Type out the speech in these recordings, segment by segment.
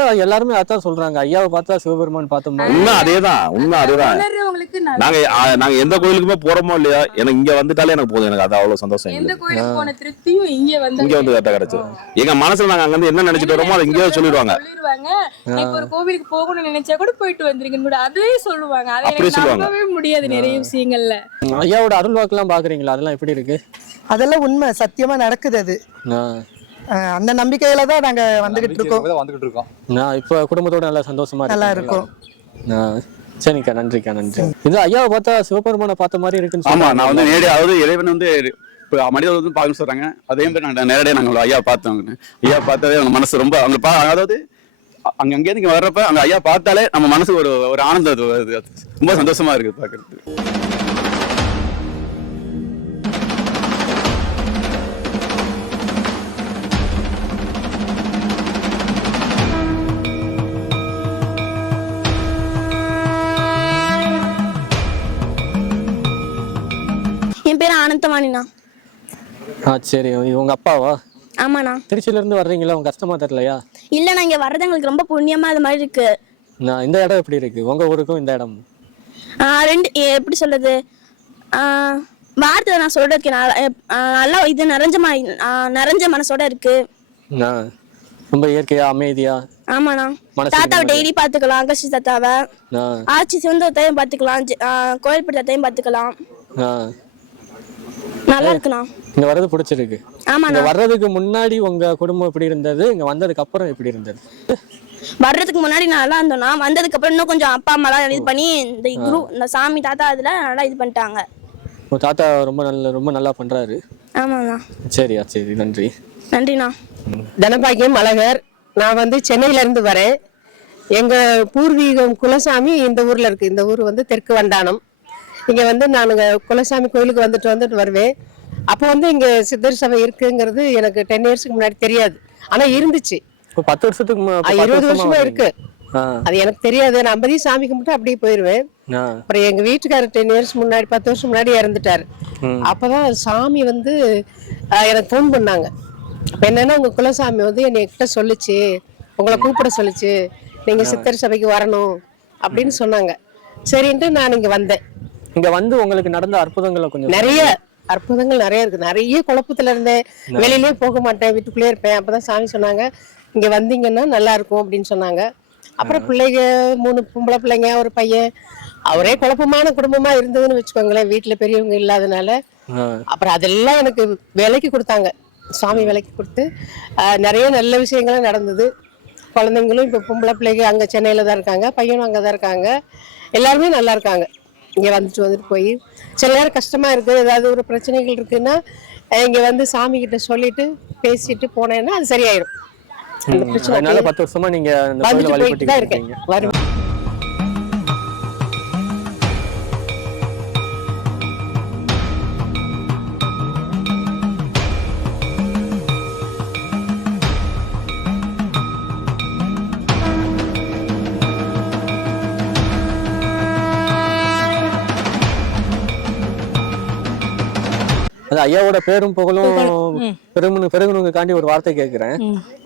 அதான் எல்லாருமே அதான் சொல்றாங்க, ஐயாவை பார்த்தா சிவபெருமான் பார்த்த மாதிரி. உண்மை அதேதான். நாங்க எந்த கோயிலுக்குமே போறோமோ இல்லையா, எனக்கு இங்க வந்துட்டாலே எனக்கு போதும். எனக்கு அது அவ்வளவு சந்தோஷம். எந்த கோயிலுக்கு போன திருப்தியும் இங்க வந்து கரெக்டா கிடைச்சிடும். எங்க மனசுல நாங்க அங்க வந்து என்ன நினைச்சிட்டு வரோமோ அதை இங்கே சொல்லிடுவாங்க. இப்போ ஒரு கோவிலுக்கு போகணும்னு நினைச்சா கூட போயிட்டு வந்துருங்கன்னு கூட அதே சொல்லுவாங்க. அதை நம்பவே முடியாது நிறைய விஷயங்கள்ல. ஐயாவோட அருள் வாக்குலாம் பாக்குறீங்களா, அதெல்லாம் எப்படி இருக்கு? அதெல்லாம் உண்மை, சத்தியமா நடக்குது அது. அந்த நம்பிக்கையில தான் நாங்க வந்துகிட்டு இருக்கோம். நான் இப்ப குடும்பத்தோட நல்லா சந்தோஷமா நல்லா இருக்கும். சரிக்கா, நன்றிக்கா, நன்றி. இது ஐயாவை பார்த்தா சிவபெருமானை பார்த்த மாதிரி இருக்குன்னு. ஆமா, நான் வந்து நேரடியாக, அதாவது இறைவன் வந்து மனிதர்கள் வந்து பார்க்கணும்னு சொல்றாங்க. அதே மாதிரி நாங்கள் நேரடியாக நாங்கள் ஐயா பார்த்தோம். ஐயா பார்த்தாலே அவங்க மனசு ரொம்ப அவங்க அதாவது அங்கேருந்து இங்கே வர்றப்ப அந்த ஐயா பார்த்தாலே நம்ம மனசு ஒரு ஆனந்தம் ரொம்ப சந்தோஷமா இருக்குது பார்க்கறதுக்கு. என் பேர் ஆனந்தவாணிண்ணா. சரி, உங்க அப்பாவா? ஆமாண்ணா. திருச்சியில இருந்து வர்றீங்களா, உங்க கஷ்டமா தெரியலையா? இல்லைண்ணா, இங்க வர்றது எங்களுக்கு ரொம்ப புண்ணியமா அது மாதிரி இருக்கு. இந்த இடம் எப்படி இருக்கு உங்க ஊருக்கும் இந்த இடம்? ரெண்டு எப்படி சொல்றது, வார்த்தை நான் சொல்றதுக்கு நல்லா இது நிறைஞ்ச மனசோட இருக்கு. ரொம்ப இயற்கையா அமைதியா. ஆமாண்ணா, தாத்தாவை டெய்லி பாத்துக்கலாம், ஆகாஷ் தாத்தாவை, ஆட்சி சிவந்தத்தையும் பாத்துக்கலாம், கோயில்பட்டி தாத்தையும் பாத்துக்கலாம். நல்லா இருக்குண்ணா. இங்க வர்றது பிடிச்சிருக்கு. ஆமாண்ணா. வர்றதுக்கு முன்னாடி உங்க குடும்பம் எப்படி இருந்தது, இங்க வந்ததுக்கு அப்புறம் எப்படி இருந்தது? வர்றதுக்கு முன்னாடி நல்லா இருந்தோம்னா, வந்ததுக்கு அப்புறம் இன்னும் கொஞ்சம் அப்பா அம்மாலாம் இது பண்ணி இந்த சாமி தாத்தா அதுல நல்லா இது பண்ணிட்டாங்க. தாத்தா ரொம்ப நல்லா பண்றாரு. ஆமாண்ணா. சரியா, சரி, நன்றி. நன்றிண்ணா. தனபாக்கியம் அழகர். நான் வந்து சென்னையில இருந்து வரேன். எங்க பூர்வீகம் குலசாமி இந்த ஊர்ல இருக்கு. இந்த ஊர் வந்து தெற்கு வண்டானம். இங்க வந்து நான் குலசாமி கோயிலுக்கு வந்துட்டு வருவேன். அப்போ வந்து இங்க சித்தர் சபை இருக்குங்கிறது எனக்கு 10 இயர்ஸ்க்கு முன்னாடி தெரியாது. ஆனா இருந்துச்சு. 10 வருஷத்துக்கு 20 வருஷமா இருக்கு. அது எனக்கு தெரியாது. நான் 50 சாமி கும்பிட்டு அப்படியே போயிருவேன். அப்புறம் எங்க வீட்டுக்காரர் 10 இயர்ஸ் முன்னாடி 10 வருஷம் முன்னாடி இறந்துட்டாரு. அப்பதான் சாமி வந்து எனக்கு ஃபோன் பண்ணாங்க. அப்ப என்னன்னா, உங்க குலசாமி வந்து என்னை சொல்லுச்சு, உங்களை கூப்பிட சொல்லுச்சு, நீங்க சித்தர் சபைக்கு வரணும் அப்படின்னு சொன்னாங்க. சரின்ட்டு நான் இங்க வந்தேன். இங்க வந்து உங்களுக்கு நடந்த அற்புதங்களை கொஞ்சம். நிறைய அற்புதங்கள் நிறைய இருக்கு. நிறைய குழப்பத்துல இருந்தேன், வெளியிலே போக மாட்டேன், வீட்டுக்குள்ளே இருப்பேன். அப்பதான் சாமி சொன்னாங்க, இங்க வந்தீங்கன்னா நல்லா இருக்கும் அப்படின்னு சொன்னாங்க. அப்புறம் பிள்ளைங்க 3 பொம்பளை பிள்ளைங்க, ஒரு பையன். அவரே குழப்பமான குடும்பமா இருந்ததுன்னு வச்சுக்கோங்களேன், வீட்டுல பெரியவங்க இல்லாதனால. அப்புறம் அதெல்லாம் எனக்கு விலைக்கு கொடுத்தாங்க, சுவாமி விலைக்கு கொடுத்து நிறைய நல்ல விஷயங்களும் நடந்தது. குழந்தைங்களும் இப்போ பொம்பளை பிள்ளைங்க அங்கே சென்னையில் தான் இருக்காங்க, பையனும் அங்கே தான் இருக்காங்க. எல்லாருமே நல்லா இருக்காங்க. இங்கே வந்துட்டு போய் சில நேரம் கஷ்டமாக இருக்குது, ஏதாவது ஒரு பிரச்சனைகள் இருக்குன்னா இங்கே வந்து சாமி கிட்ட சொல்லிட்டு பேசிட்டு போனேன்னா அது சரியாயிடும். அந்த பிரச்சனை 10 வருஷமா நீங்க போயிட்டு தான் இருக்கேன். வருவேன். அது ஐயாவோட பேரும் புகழும் பெருகணுங்காண்டி ஒரு வார்த்தை கேட்கிறேன்.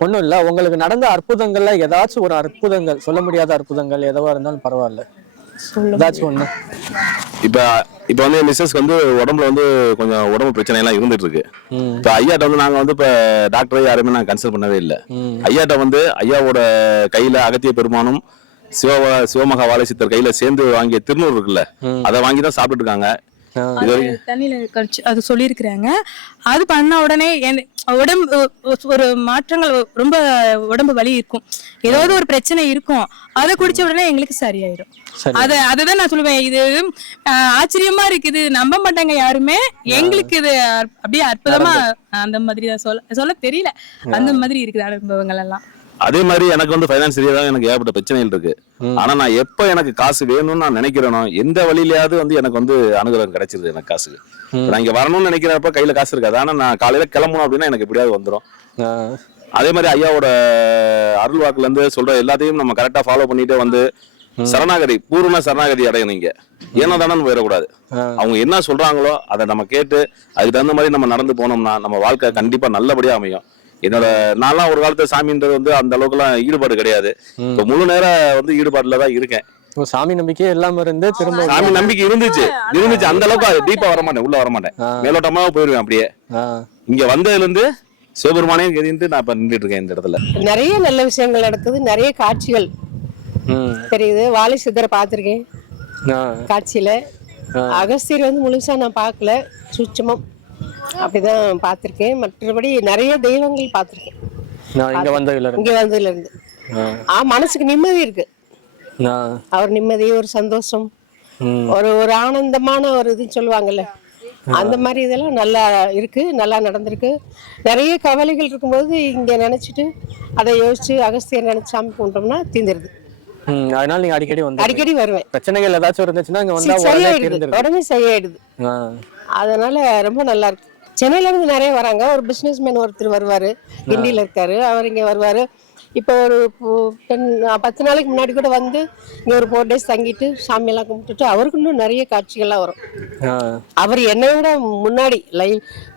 ஒண்ணும் இல்ல, உங்களுக்கு நடந்த அற்புதங்கள்ல ஏதாச்சும் ஒரு அற்புதங்கள், சொல்ல முடியாத அற்புதங்கள் எதுவா இருந்தாலும் பரவாயில்ல, ஏதாச்சும் ஒண்ணு. இப்ப வந்து மிஸ்ஸஸ் வந்து உடம்புல வந்து கொஞ்சம் உடம்பு பிரச்சனை எல்லாம் இருந்துட்டு இருக்கு. இப்ப ஐயாட்ட வந்து நாங்க வந்து இப்ப டாக்டரை யாருமே நாங்க கன்சல்ட் பண்ணவே இல்லை. ஐயாட்ட வந்து ஐயாவோட கையில அகத்திய பெருமானும் சிவமகா வாழை சித்தர் கையில சேர்ந்து வாங்கிய திருநூறு இருக்குல்ல, அதை வாங்கிதான் சாப்பிட்டு இருக்காங்க. தண்ணியில கடிச்சு அது சொல்லியிருக்கிறாங்க. அது பண்ண உடனே உடம்பு ஒரு மாற்றங்கள், ரொம்ப உடம்பு வலி இருக்கும், ஏதாவது ஒரு பிரச்சனை இருக்கும், அதை குடிச்ச உடனே எங்களுக்கு சரியாயிடும். அதுதான் நான் சொல்லுவேன். இது ஆச்சரியமா இருக்குது, நம்ப மாட்டாங்க யாருமே. எங்களுக்கு இது அப்படியே அற்புதமா அந்த மாதிரி தான் சொல்ல தெரியல, அந்த மாதிரி இருக்குது அனுபவங்கள் எல்லாம். அதே மாதிரி எனக்கு வந்து ஃபைனான்ஸ் ரீதியாக எனக்கு ஏகப்பட்ட பிரச்சனைகள் இருக்கு. ஆனா நான் எப்ப எனக்கு காசு வேணும்னு நான் நினைக்கிறேனோ, எந்த வழியிலயாவது வந்து எனக்கு வந்து அனுகிரகம் கிடைச்சிருது. எனக்கு காசுக்கு நான் இங்க வரணும்னு நினைக்கிறப்ப கையில காசு இருக்காது. ஆனா நான் காலையில கிளம்பணும் அப்படின்னா எனக்கு எப்படியாவது வந்துடும். அதே மாதிரி ஐயாவோட அருள் வாக்குல இருந்து சொல்ற எல்லாத்தையும் நம்ம கரெக்டா ஃபாலோ பண்ணிட்டே வந்து சரணாகதி, பூர்ண சரணாகதி அடையணும். இங்க ஏன்னா தானே போயிடக்கூடாது. அவங்க என்ன சொல்றாங்களோ அதை நம்ம கேட்டு அதுக்கு தகுந்த மாதிரி நம்ம நடந்து போனோம்னா நம்ம வாழ்க்கை கண்டிப்பா நல்லபடியா அமையும். என்னோட நான்லாம் ஒரு காலத்துல சாமின்றது வந்து அந்த அளவுக்குலாம் ஈடுபாடு கிடையாது. இப்போ முழு நேரம் வந்து ஈடுபாடுல தான் இருக்கேன். சாமி நம்பிக்கையே இல்லாம இருந்து திரும்ப சாமி நம்பிக்கை இருந்துச்சு அந்த அளவுக்கு டீப்பா வர மாட்டேன், உள்ள வர மாட்டேன், மேலோட்டமா போயிருவேன் அப்படியே. இங்க வந்ததுல இருந்து சிவபெருமானே கதின்ட்டு நான் இப்ப நின்றுட்டு இருக்கேன் இந்த இடத்துல. நிறைய நல்ல விஷயங்கள் நடக்குது, நிறைய காட்சிகள் தெரியுது. வாலி சித்தரை பார்த்திருக்கேன் காட்சியில. அகஸ்தியர் வந்து முழுசா நான் பார்க்கல, சுட்சமம் அப்படிதான் பார்த்திருக்கேன். மற்றபடி நிறைய தெய்வங்கள் பார்த்திருக்கேன் இங்க வந்ததுல இருந்து. மனசுக்கு நிம்மதி இருக்கு, அவர் நிம்மதி, ஒரு சந்தோஷம், ஒரு ஆனந்தமான ஒரு இதுன்னு சொல்லுவாங்கல்ல, அந்த மாதிரி இதெல்லாம் நல்லா இருக்கு, நல்லா நடந்திருக்கு. நிறைய கவலைகள் இருக்கும்போது இங்க நினைச்சிட்டு அதை யோசிச்சு அகஸ்தியர் நினைச்சு சாமி கும்பிட்டோம்னா தீந்துருது. அதனால நீங்க அடிக்கடி வருவேன். பிரச்சனைகள் ஏதாச்சும் இருந்துச்சுன்னா இங்க வந்தா உடனே சரியாயிடுது. அதனால ரொம்ப நல்லா இருக்கு. சென்னையில இருந்து நிறைய வராங்க. ஒரு பிசினஸ் மேன் ஒருத்தர் வருவாரு, கிண்டியில இருக்காரு, அவர் இங்க வருவாரு. இப்போ ஒரு 10 நாளைக்கு முன்னாடி கூட வந்து இங்க ஒரு 4 days தங்கிட்டு சாமியெல்லாம் கும்பிட்டுட்டு அவருக்கு இன்னும் நிறைய காட்சிகள்லாம் வரும். அவர் என்னை விட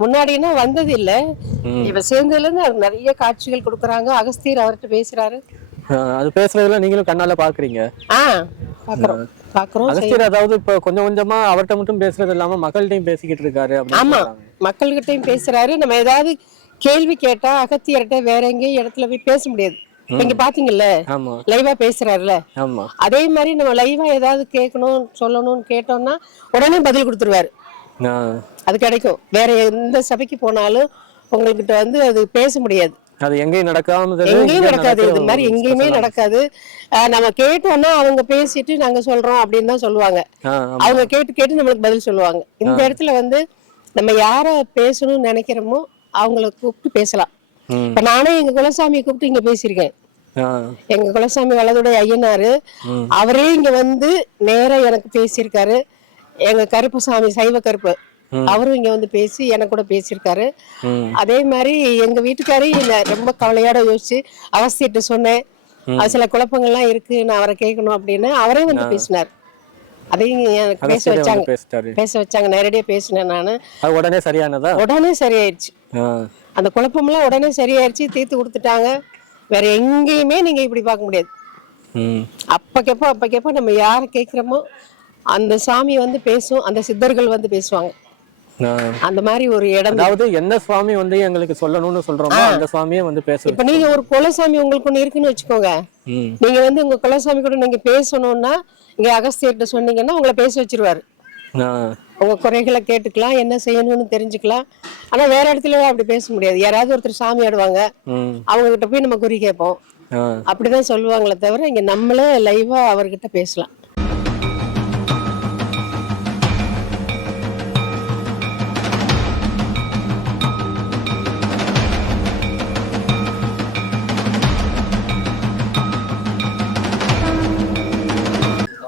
முன்னாடினா வந்தது இல்லை, இப்ப சேர்ந்ததுல இருந்து அவர் நிறைய காட்சிகள் கொடுக்குறாங்க. அகஸ்தியர் அவர்கிட்ட பேசுறாரு, அது பேசுறதுல நீங்களும் கண்ணால பாக்குறீங்க. பாக்குறோம். அகஸ்தியர் அதாவது இப்ப கொஞ்சம் கொஞ்சமா அவர்கிட்ட மட்டும் பேசுறது இல்லாம மக்கள்கிட்டையும் பேசிக்கிட்டு இருக்காரு. ஆமா, மக்கள்கிட்டையும் பேசுறாரு. நம்ம ஏதாவது கேள்வி கேட்டா அகத்தியர்கிட்ட வேற எங்கேயும் இடத்துல போய் பேச முடியாது. நீங்க பாத்தீங்கல்ல, லைவா பேசுறாருல, அதே மாதிரி நம்ம லைவா ஏதாவது கேட்கணும் சொல்லணும்னு கேட்டோம்னா உடனே பதில் கொடுத்துருவாரு. அது கிடைக்கும். வேற எந்த சபைக்கு போனாலும் உங்ககிட்ட வந்து அது பேச முடியாது. அது எங்கேயும் நடக்காது, இது மாதிரி எங்கேயுமே நடக்காது. நம்ம கேட்டோம்னா அவங்க பேசிட்டு நாங்க சொல்றோம் அப்படின்னு தான் சொல்லுவாங்க. அவங்க கேட்டு நம்மளுக்கு பதில் சொல்லுவாங்க. இந்த இடத்துல வந்து நம்ம யார பேசணும்னு நினைக்கிறோமோ அவங்கள கூப்பிட்டு பேசலாம். இப்ப நானே எங்க குலசாமியை கூப்பிட்டு இங்க பேசியிருக்கேன். எங்க குலசாமி வலதுடைய ஐயனாரு அவரே இங்க வந்து நேரா எனக்கு பேசியிருக்காரு. எங்க கருப்பு சாமி சைவ கருப்பு அவரும் இங்க வந்து பேசி எனக்கு கூட பேசியிருக்காரு. அதே மாதிரி எங்க வீட்டுக்காரே ரொம்ப கவலையோட யோசிச்சு அவஸ்திட்டு சொன்னேன், அது சில குழப்பங்கள்லாம் இருக்கு, நான் அவரை கேட்கணும் அப்படின்னு அவரே வந்து பேசினார். அதையும் எனக்கு பேச வச்சாங்க. நேரடியா பேசினேன் நானு. உடனே சரியானதா? உடனே சரியாயிருச்சு. அந்த குழப்பம்லாம் உடனே சரியாயிருச்சு, தீர்த்து கொடுத்துட்டாங்க. வேற எங்கேயுமே நீங்க இப்படி பார்க்க முடியாது. அப்பக்கப்ப நம்ம யார கேட்கிறோமோ அந்த சாமி வந்து பேசும், அந்த சித்தர்கள் வந்து பேசுவாங்க. அந்த மாதிரி ஒரு இடம். அதாவது என்ன சுவாமி வந்து எங்களுக்கு சொல்லணும்னு சொல்றோமோ அந்த சுவாமியே வந்து பேசும். இப்ப நீங்க ஒரு குலசாமி உங்களுக்கு ஒண்ணு இருக்குன்னு வச்சுக்கோங்க, நீங்க வந்து உங்க குலசாமி கூட நீங்க பேசணும்னா இங்க அகஸ்தியர்கிட்ட சொன்னீங்கன்னா உங்களை பேச வச்சிருவாரு. உங்க குறைகளை கேட்டுக்கலாம், என்ன செய்யணும்னு தெரிஞ்சுக்கலாம். ஆனா வேற இடத்துல அப்படி பேச முடியாது. யாராவது ஒருத்தர் சாமி ஆடுவாங்க, அவங்க கிட்ட போய் நம்ம குறி கேட்போம், அப்படிதான் சொல்லுவாங்களே தவிர இங்க நம்மளே லைவா அவர்கிட்ட பேசலாம்.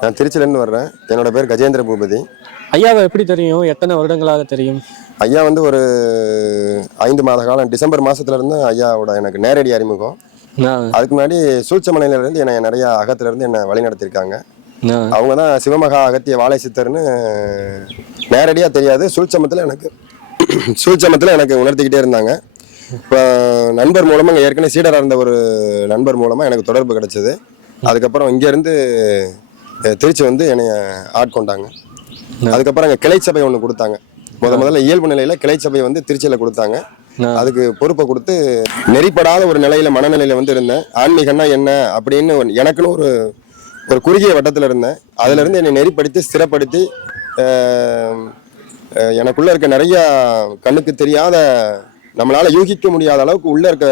நான் திருச்சியிலேருந்து வர்றேன். என்னோட பேர் கஜேந்திர பூபதி. ஐயாவை எப்படி தெரியும்? எத்தனை வருடங்களாக தெரியும்? ஐயா வந்து ஒரு 5 மாத காலம், டிசம்பர் மாதத்துலேருந்து ஐயாவோட எனக்கு நேரடி அறிமுகம். அதுக்கு முன்னாடி சூழ்ச்சமலையிலேருந்து என்னை நிறையா அகத்துலேருந்து என்னை வழி நடத்திருக்காங்க. அவங்க தான் சிவமகா அகத்திய வாழை சித்தர்னு நேரடியாக தெரியாது, சூழ்ச்சமத்தில் எனக்கு உணர்த்திக்கிட்டே இருந்தாங்க. இப்போ நண்பர் மூலமாக ஏற்கனவே சீடராக இருந்த ஒரு நண்பர் மூலமாக எனக்கு தொடர்பு கிடைச்சது. அதுக்கப்புறம் இங்கேருந்து திருச்சி வந்து என்னைய ஆட்கொண்டாங்க. அதுக்கப்புறம் அங்கே கிளை சபை ஒன்று கொடுத்தாங்க. முதல்ல இயல்பு நிலையில கிளை சபை வந்து திருச்சியில கொடுத்தாங்க. அதுக்கு பொறுப்பை கொடுத்து நெறிப்படாத ஒரு நிலையில மனநிலையில வந்து இருந்தேன். ஆன்மீகம்னா என்ன அப்படின்னு எனக்குன்னு ஒரு குறுகிய வட்டத்துல இருந்தேன். அதுல இருந்து என்னை நெறிப்படுத்தி ஸ்திரப்படுத்தி எனக்குள்ள இருக்க நிறைய கண்ணுக்கு தெரியாத, நம்மளால யூகிக்க முடியாத அளவுக்கு உள்ள இருக்க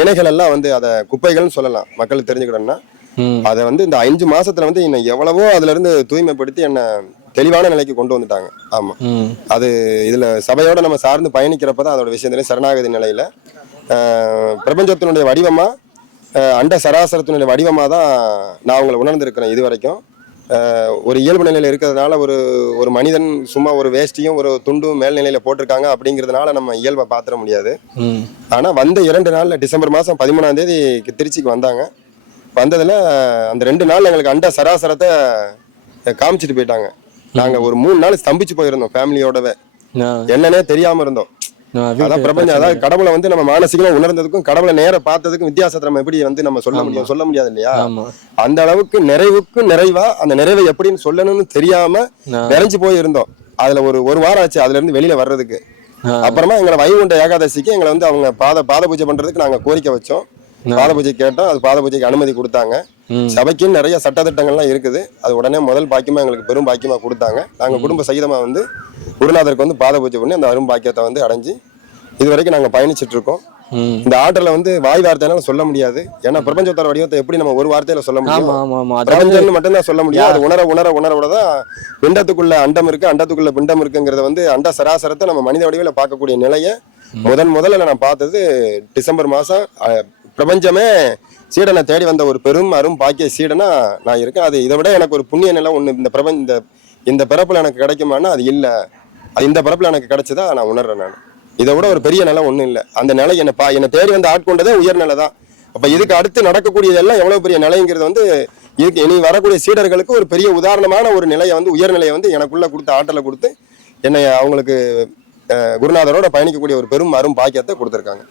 வினைகள் எல்லாம் வந்து அதை குப்பைகள்னு சொல்லலாம் மக்களுக்கு தெரிஞ்சுக்கிட்டோம்னா, அதை வந்து இந்த 5 மாசத்துல வந்து என்னை எவ்வளவோ அதுல இருந்து தூய்மைப்படுத்தி என்னை தெளிவான நிலைக்கு கொண்டு வந்துட்டாங்க. ஆமா, அது இதுல சபையோட நம்ம சார்ந்து பயணிக்கிறப்பதான் அதோட விஷயத்துல சரணாகதி நிலையில பிரபஞ்சத்தினுடைய வடிவமா, அண்ட சராசரத்தினுடைய வடிவமா தான் நான் அவங்களை உணர்ந்திருக்கிறேன். இது வரைக்கும் ஒரு இயல்பு நிலையில இருக்கிறதுனால ஒரு மனிதன் சும்மா ஒரு வேஷ்டியும் ஒரு துண்டும் மேல்நிலையில போட்டிருக்காங்க அப்படிங்கிறதுனால நம்ம இயல்பை பாத்திர முடியாது. ஆனா வந்த 2 நாள்ல டிசம்பர் மாசம் 13ஆம் தேதி திருச்சிக்கு வந்தாங்க. வந்ததுல அந்த 2 நாள் எங்களுக்கு அண்ட சராசரத்தை காமிச்சிட்டு போயிட்டாங்க. நாங்க ஒரு 3 நாள் ஸ்தம்பிச்சு போயிருந்தோம் ஃபேமிலியோடவே. என்னன்னே தெரியாம இருந்தோம். அதான் பிரபஞ்சம். அதாவது கடவுளை வந்து நம்ம மானசீகமா உணர்ந்ததுக்கும் கடவுளை நேர பார்த்ததுக்கும் வித்தியாசத்தை நம்ம எப்படி வந்து நம்ம சொல்ல முடியாது இல்லையா? அந்த அளவுக்கு நிறைவுக்கு நிறைவா அந்த நிறைவை எப்படின்னு சொல்லணும்னு தெரியாம நிறைஞ்சு போய் இருந்தோம். அதுல ஒரு வாரம் ஆச்சு அதுல இருந்து வெளியில வர்றதுக்கு. அப்புறமா எங்களை வைகுண்ட ஏகாதசிக்கு எங்களை வந்து அவங்க பாத பூஜை பண்றதுக்கு நாங்க கோரிக்கை வச்சோம். பாத பூஜை கேட்டோம். அது பாத பூஜைக்கு அனுமதி கொடுத்தாங்க. சபைக்குன்னு நிறைய சட்டத்திட்டங்கள்லாம் இருக்குது. அது உடனே முதல் பாக்கியமா எங்களுக்கு பெரும் பாக்கியமா கொடுத்தாங்க. நாங்க குடும்ப சகிதமா வந்து குருநாதருக்கு வந்து பாத பூஜை பண்ணி அந்த அரும் பாக்கியத்தை வந்து அடைஞ்சு இது வரைக்கும் நாங்க பயணிச்சுட்டு இருக்கோம். இந்த ஆற்றலை வந்து வாய் வார்த்தையினால சொல்ல முடியாது. ஏன்னா பிரபஞ்சத்தோட வடிவத்தை எப்படி நம்ம ஒரு வார்த்தையில சொல்ல முடியும்? பிரபஞ்சம்னு மட்டும்தான் சொல்ல முடியும். அது உணரதான் பிண்டத்துக்குள்ள அண்டம் இருக்கு, அண்டத்துக்குள்ள பிண்டம் இருக்குங்கிறத வந்து அண்ட சராசரத்தை நம்ம மனித வடிவில பார்க்கக்கூடிய நிலையை முதல்ல நான் பார்த்தது டிசம்பர் மாசம். பிரபஞ்சமே சீடனை தேடி வந்த ஒரு பெரும் அரும் பாக்கிய சீடனா நான் இருக்கேன். அது இதை விட எனக்கு ஒரு புண்ணிய நிலை ஒண்ணு இந்த பிறப்புல எனக்கு கிடைக்குமானா அது இல்ல. அது இந்த பிறப்புல எனக்கு கிடைச்சதா நான் உணர்றேன். நான் இதை விட ஒரு பெரிய நிலை ஒண்ணும் இல்லை. அந்த நிலை என்னை தேடி வந்து ஆட்கொண்டதே உயர்நிலை தான். அப்ப இதுக்கு அடுத்து நடக்கக்கூடியதெல்லாம் எவ்வளவு பெரிய நிலைங்கிறது வந்து இதுக்கு இனி வரக்கூடிய சீடர்களுக்கு ஒரு பெரிய உதாரணமான ஒரு நிலையை வந்து உயர்நிலையை வந்து எனக்குள்ள கொடுத்து ஆற்றலை கொடுத்து என்னை அவங்களுக்கு குருநாதரோட பயணிக்கக்கூடிய ஒரு பெரும் அரும் பாக்கியத்தை கொடுத்துருக்காங்க.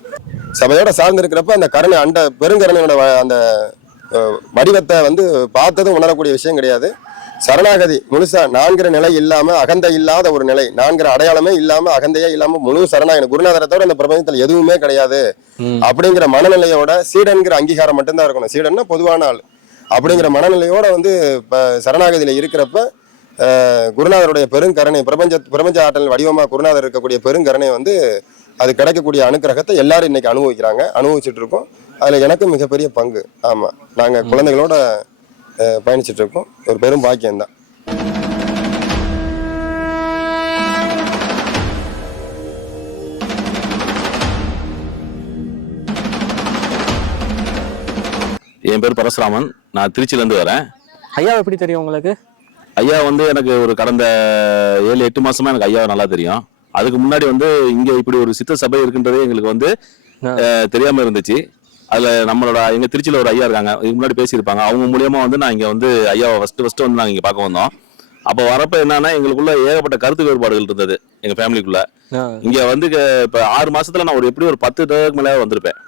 சபையோட சார்ந்து இருக்கிறப்ப அந்த கருணை பெருங்கருணையோட அந்த வடிவத்தை வந்து பார்த்ததும் உணரக்கூடிய விஷயம் கிடையாது. சரணாகதி முழுசா நான்கிற நிலை இல்லாம அகந்தை இல்லாத ஒரு நிலை, நான்கிற அடையாளமே இல்லாம அகந்தையே இல்லாம முழு சரணாகதி குருநாதரத்தோட இந்த பிரபஞ்சத்துல எதுவுமே கிடையாது அப்படிங்கிற மனநிலையோட சீடன்கிற அங்கீகாரம் மட்டும்தான் இருக்கணும். சீடன்னா பொதுவான ஆள் அப்படிங்கிற மனநிலையோட வந்து சரணாகதியில இருக்கிறப்ப குருநாதருடைய பெருங்கருணை பிரபஞ்ச ஆற்றல் வடிவமா குருநாதர் இருக்கக்கூடிய பெருங்கருணை வந்து அது கிடைக்கக்கூடிய அனுக்கிரகத்தை எல்லாரும் இன்னைக்கு அனுபவிச்சுட்டு இருக்கோம். அதுல எனக்கு மிகப்பெரிய பங்கு. ஆமா, நாங்க குழந்தைகளோட பயணிச்சுட்டு இருக்கோம். ஒரு பெரும் பாக்கியம்தான். என் பேர் பரசுராமன். நான் திருச்சியில இருந்து வரேன். ஐயா எப்படி தெரியும் உங்களுக்கு? ஐயா வந்து எனக்கு ஒரு கடந்த 7-8 மாசமா எனக்கு ஐயா நல்லா தெரியும். அதுக்கு முன்னாடி வந்து இங்க இப்படி ஒரு சித்த சபை இருக்குன்றதே எங்களுக்கு வந்து தெரியாம இருந்துச்சு. அதுல எங்க திருச்சியில ஒரு ஐயா இருக்காங்க, இதுக்கு முன்னாடி பேசியிருப்பாங்க. அவங்க மூலியமா வந்து நான் இங்க வந்து ஐயாவை ஃபர்ஸ்ட் வந்து நாங்க இங்க பார்க்க வந்தோம். அப்ப வரப்ப என்னன்னா எங்களுக்குள்ள ஏகப்பட்ட கருத்து வேறுபாடுகள் இருந்தது எங்க ஃபேமிலிக்குள்ள. இங்க வந்து இப்ப 6 மாசத்துல நான் எப்படி ஒரு 10 தடவைக்கு மேல வந்திருப்பேன்.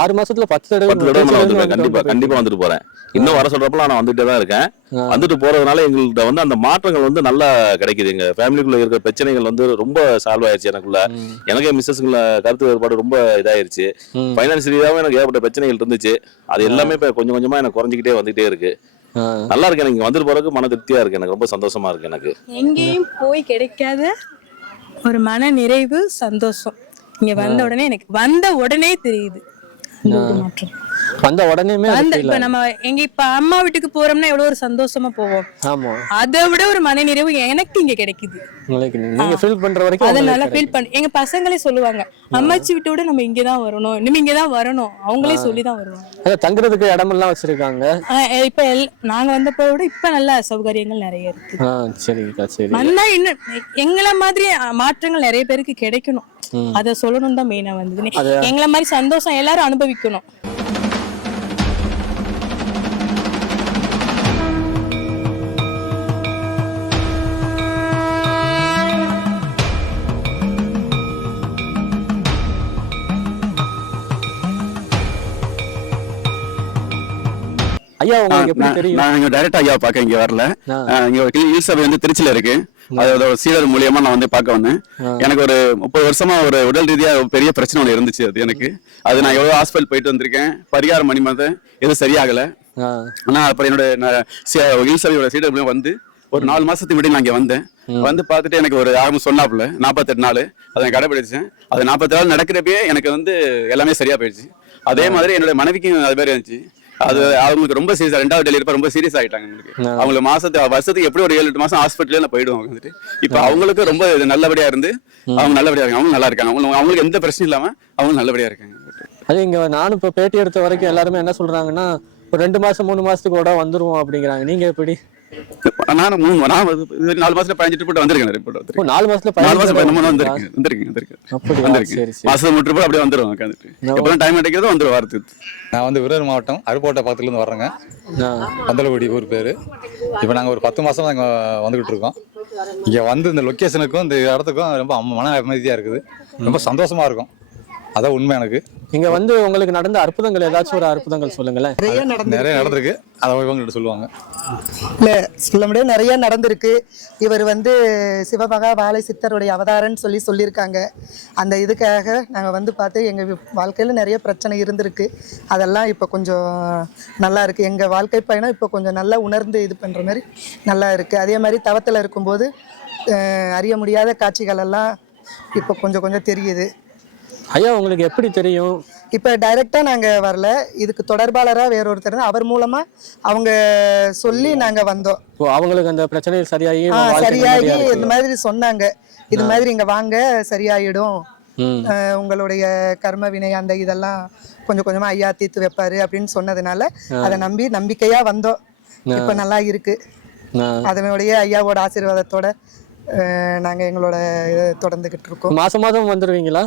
6 மாசத்துல 10 தடவை வந்திருப்பேன். கண்டிப்பா வந்துட்டு போறேன். இன்னும் வர சொல்றப்ப நான் வந்துட்டே தான் இருக்கேன். வந்துட்டு போறதுனால எங்கள்கிட்ட வந்து அந்த மாற்றங்கள் வந்து நல்லா கிடைக்குது. எங்க ஃபேமிலிக்குள்ள இருக்கிற பிரச்சனைகள் வந்து ரொம்ப சால்வ் ஆயிருச்சு. எனக்கே மிஸ்ஸஸ்க்குள்ள கருத்து வேறுபாடு ரொம்ப இதாயிருச்சு. பைனான்ஸ் ரீதியாகவும் எனக்கு ஏகப்பட்ட பிரச்சனைகள் இருந்துச்சு. அது எல்லாமே இப்ப கொஞ்சம் கொஞ்சமா எனக்கு குறைஞ்சிக்கிட்டே வந்துட்டே இருக்கு. நல்லா இருக்கு. எனக்கு வந்துட்டு போறதுக்கு மன திருப்தியா இருக்கு. எனக்கு ரொம்ப சந்தோஷமா இருக்கு. எனக்கு எங்கேயும் போய் கிடைக்காத ஒரு மன நிறைவு, சந்தோஷம் இங்க வந்த உடனே தெரியுது. வந்த உடனே இப்ப நம்ம இப்ப அம்மா வீட்டுக்கு போறோம்னா எவ்வளவு ஒரு சந்தோஷமா போவோம். அதை விட ஒரு மன நிறைவு எனக்கு இங்க கிடைக்குது. நீங்க ஃபீல் பண்ற வரைக்கும் அதனால ஃபீல் எங்க பசங்களே சொல்லுவாங்க, அம்மாச்சி வீட்டை விட நம்ம இங்கதான் வரணும், இனிமே இங்கதான் வரணும். அவங்களே சொல்லிதான் வருவாங்க. தங்குறதுக்கு இடமெல்லாம் வச்சிருக்காங்க. இப்ப நாங்க வந்தப்போ விட இப்ப நல்ல சௌகரியங்கள் நிறைய இருக்கு. சரி. வந்தா இன்னும் எங்களை மாதிரி மாற்றங்கள் நிறைய பேருக்கு கிடைக்கணும். அத சொல்லணும் தான் மெயினா வந்தது. எங்களை மாதிரி சந்தோஷம் எல்லாரும் அனுபவிக்கணும். ஐயா உங்களுக்கு எப்படி தெரியும்? நான் இங்க டைரக்டா ஐயா பார்க்க இங்க வரல. இங்க ஹில் சபை வந்து திருச்சியில இருக்கு. அதோட சீடர் மூலியமா நான் வந்து பார்க்க வந்தேன். எனக்கு ஒரு 30 வருஷமா ஒரு உடல் ரீதியா பெரிய பிரச்சனை ஒன்று இருந்துச்சு. அது நான் எவ்வளவு ஹாஸ்பிட்டல் போயிட்டு வந்திருக்கேன். பரிகாரம் பண்ணி பார்த்தேன், எதுவும் சரியாகல. ஆனா அப்புறம் என்னோட ஹில் சபையோட சீடர் மூலியம் வந்து ஒரு 4 மாசத்துக்கு முன்னாடி நான் இங்க வந்தேன். வந்து பார்த்துட்டு எனக்கு ஒரு ஆகும் சொன்னாப்புல 48 நாள் அதை கடைபிடிச்சேன். அது 48 நாள் நடக்கிறப்பயே எனக்கு வந்து எல்லாமே சரியா போயிடுச்சு. அதே மாதிரி என்னோட மனைவிக்கும் அது மாதிரி இருந்துச்சு. அது அவங்களுக்கு ரொம்ப சீரியஸா 2வது டெலிவரி ரொம்ப சீரியஸ் ஆயிட்டாங்க. அவங்களுக்கு வருஷத்துக்கு எப்படி ஒரு 7-8 மாசம் ஹாஸ்பிட்டல்ல போயிடுவாங்க வந்துட்டு. இப்ப அவங்களுக்கு ரொம்ப நல்லபடியா இருந்து அவங்க நல்லபடியா இருக்காங்க. அவங்க நல்லா இருக்காங்க. அவங்களுக்கு எந்த பிரச்சனையும் இல்லாம அவங்க நல்லபடியா இருக்காங்க. அது இங்க நானும் இப்ப பேட்டி எடுத்த வரைக்கும் எல்லாருமே என்ன சொல்றாங்கன்னா ஒரு 2 மாசம் 3 மாசத்துக்கு கூட வந்துருவோம் அப்படிங்கிறாங்க. நீங்க எப்படி? நான் 4 மாசத்துல 15 ட்ரிப் வந்திருக்கேன். 4 மாசத்துல 15 மாசம் ட்ரிப் அப்படியே வந்துருவோம். எப்பதான் டைம் கிடைக்கிறதோ வந்துடும் வாரத்துக்கு. நான் வந்து விருதுநகர் மாவட்டம் அருப்போட்டை பக்கத்துல இருந்து வர்றேங்க. பந்தலகுடி ஊர் பேரு. இப்போ நாங்கள் ஒரு 10 மாசமா இங்கே வந்துகிட்டு இருக்கோம். இங்கே வந்து இந்த லொக்கேஷனுக்கும் இந்த இடத்துக்கும் ரொம்ப மன அமைதியாக இருக்குது. ரொம்ப சந்தோஷமா இருக்கும். அதான் உண்மை. எனக்கு இங்க வந்து உங்களுக்கு நடந்த அற்புதங்கள் ஏதாச்சும் ஒரு அற்புதங்கள் சொல்லுங்களேன். நிறைய நடந்திருக்கு. அதை இவங்ககிட்ட சொல்லுவாங்க. இல்லை சொல்ல முடியாது, நிறைய நடந்திருக்கு. இவர் வந்து சிவமகா வாழை சித்தருடைய அவதாரன்னு சொல்லியிருக்காங்க. அந்த இதுக்காக நாங்கள் வந்து பார்த்து எங்கள் வாழ்க்கையில் நிறைய பிரச்சனை இருந்திருக்கு. அதெல்லாம் இப்போ கொஞ்சம் நல்லா இருக்குது. எங்கள் வாழ்க்கை பயணம் இப்போ கொஞ்சம் நல்லா உணர்ந்து இது பண்ணுற மாதிரி நல்லா இருக்குது. அதே மாதிரி தவத்தில் இருக்கும்போது அறிய முடியாத காட்சிகள் எல்லாம் இப்போ கொஞ்சம் கொஞ்சம் தெரியுது. ஐயா உங்களுக்கு எப்படி தெரியும்? இப்போ டைரெக்டாக நாங்கள் வரல, இதுக்கு தொடர்பாளராக வேறொருத்தர் அவர் மூலமாக அவங்க சொல்லி நாங்கள் வந்தோம். அவங்களுக்கு அந்த பிரச்சனை சரியாகி இந்த மாதிரி சொன்னாங்க, இது மாதிரி இங்கே வாங்க சரியாயிடும், உங்களுடைய கர்ம வினை அந்த இதெல்லாம் கொஞ்சம் கொஞ்சமாக ஐயா தீர்த்து வைப்பாரு அப்படின்னு சொன்னதுனால அதை நம்பி நம்பிக்கையாக வந்தோம். இப்போ நல்லா இருக்கு. அதனுடைய ஐயாவோட ஆசீர்வாதத்தோட நாங்கள் எங்களோட இதை தொடர்ந்துக்கிட்டு இருக்கோம். மாதம் மாதம் வந்துடுவீங்களா?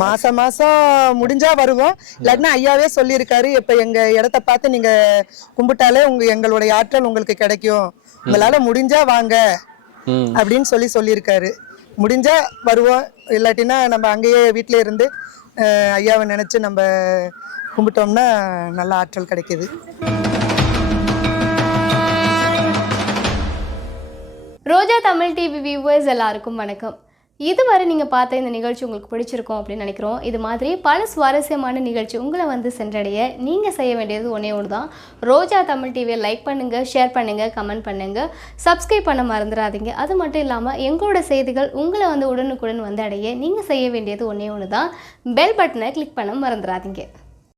மாசம் முடிஞ்சா வருவோம். இல்லாட்டினா ஐயாவே சொல்லியிருக்காரு, இப்ப எங்க இடத்த பார்த்து நீங்க கும்பிட்டாலே எங்களுடைய ஆற்றல் உங்களுக்கு கிடைக்கும், உங்களால முடிஞ்சா வாங்க அப்படின்னு சொல்லியிருக்காரு. முடிஞ்சா வருவோம், இல்லாட்டினா நம்ம அங்கேயே வீட்டிலே இருந்து ஐயாவை நினைச்சு நம்ம கும்பிட்டோம்னா நல்ல ஆற்றல் கிடைக்குது. ரோஜா தமிழ் டிவி வியூவர்ஸ் எல்லாருக்கும் வணக்கம். இதுவரை நீங்கள் பார்த்த இந்த நிகழ்ச்சி உங்களுக்கு பிடிச்சிருக்கும் அப்படின்னு நினைக்கிறோம். இது மாதிரி பல சுவாரஸ்யமான நிகழ்ச்சி உங்களை வந்து சென்றடைய நீங்கள் செய்ய வேண்டியது ஒன்றே ஒன்று தான். ரோஜா தமிழ் டிவியை லைக் பண்ணுங்கள், ஷேர் பண்ணுங்கள், கமெண்ட் பண்ணுங்கள், சப்ஸ்கிரைப் பண்ண மறந்துடாதீங்க. அது மட்டும் இல்லாமல் எங்களோட செய்திகள் உங்களை வந்து உடனுக்குடன் வந்து அடைய நீங்கள் செய்ய வேண்டியது ஒன்றே ஒன்று தான், பெல் பட்டனை கிளிக் பண்ண மறந்துடாதீங்க.